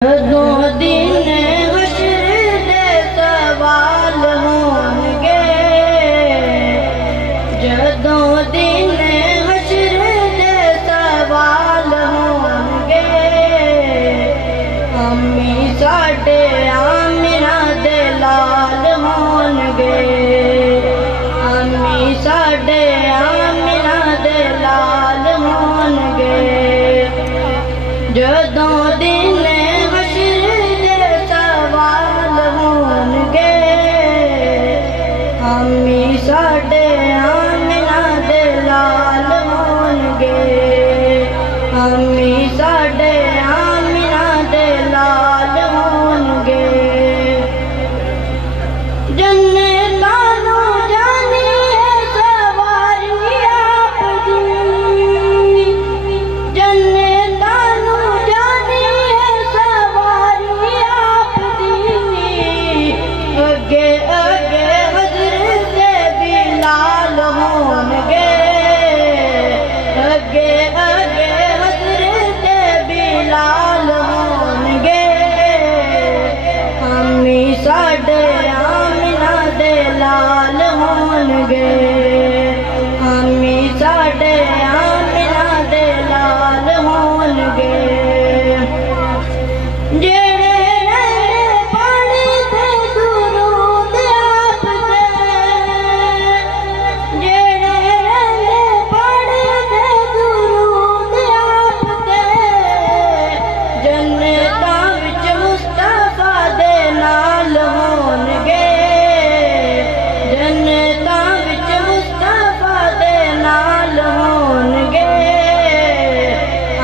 दो दिन हश्र दे सवाल होंगे, जदों दिन हश्र दे सवाल होंगे। अम्मी साडे आमिना दे लाल होंगे, अम्मी साडे आमिना दे लाल होंगे। जदों दिन अम्मी साडे आमिना दे लाल होंगे, अम्मी साडे आमिना दे लाल होंगे। जन्नतां नूं जानी है सवारी आपदी, जन्नतां नूं जानी है सवारी आपदी। अगे अगे अगे अगे हज़रत बिलाल होंगे। अम्मी साडे आमिना दे लाल होंगे, अम्मी साडे आमिना दे लाल होंगे।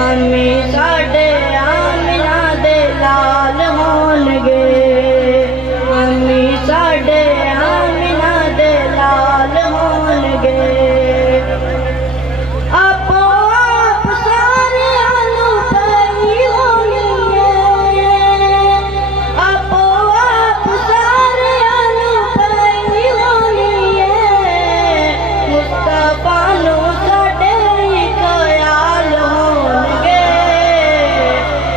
अम्मी साडे आमिना दे लाल होंगे, अम्मी साडे आमिना दे लाल होंगे। आपो आप सारे आलू पई होनी है, आपो आप सारे आलू पई होनी है। मुस्तफा नू साडे ख्याल होंगे,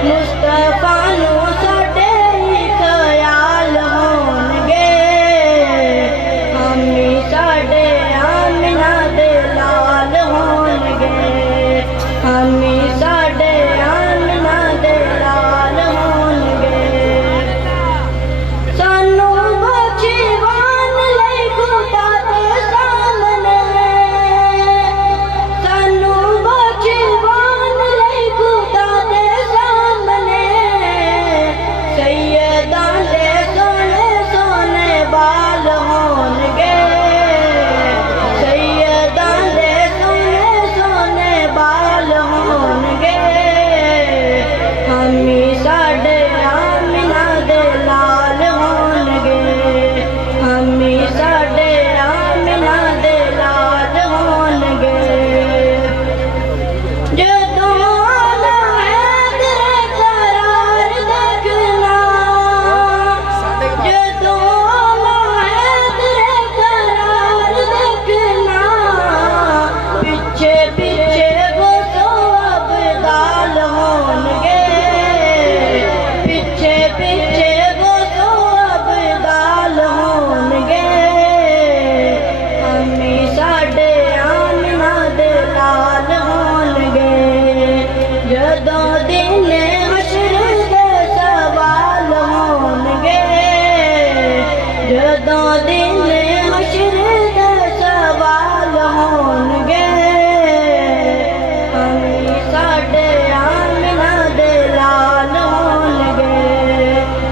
मुस्तफा नू साडे ख्याल होंगे। अम्मी साडे आमिना दे लाल होंगे, अम्मी साडे आमिना दे लाल होंगे। सानू बचवान लई खुदा दे सामने, सानू बचवान लई खुदा दे सामने। सैयदां दे सोने सोने बाल होंगे, सैयदां दे सोने सोने बाल होंगे। अम्मी साडे आमिना दे लाल होंगे, अम्मी साडे आमिना दे लाल होंगे। जदों आना है तेरे करार देखना, जदों आना है तेरे करार देखना। पीछे पीछे वो तो अब्दाल होंगे, पीछे पीछे वो तो अब्दाल होंगे। अम्मी साडे आमिना दे लाल होंगे, जदों दिन हश्र दे सवाल होंगे, जदों दिन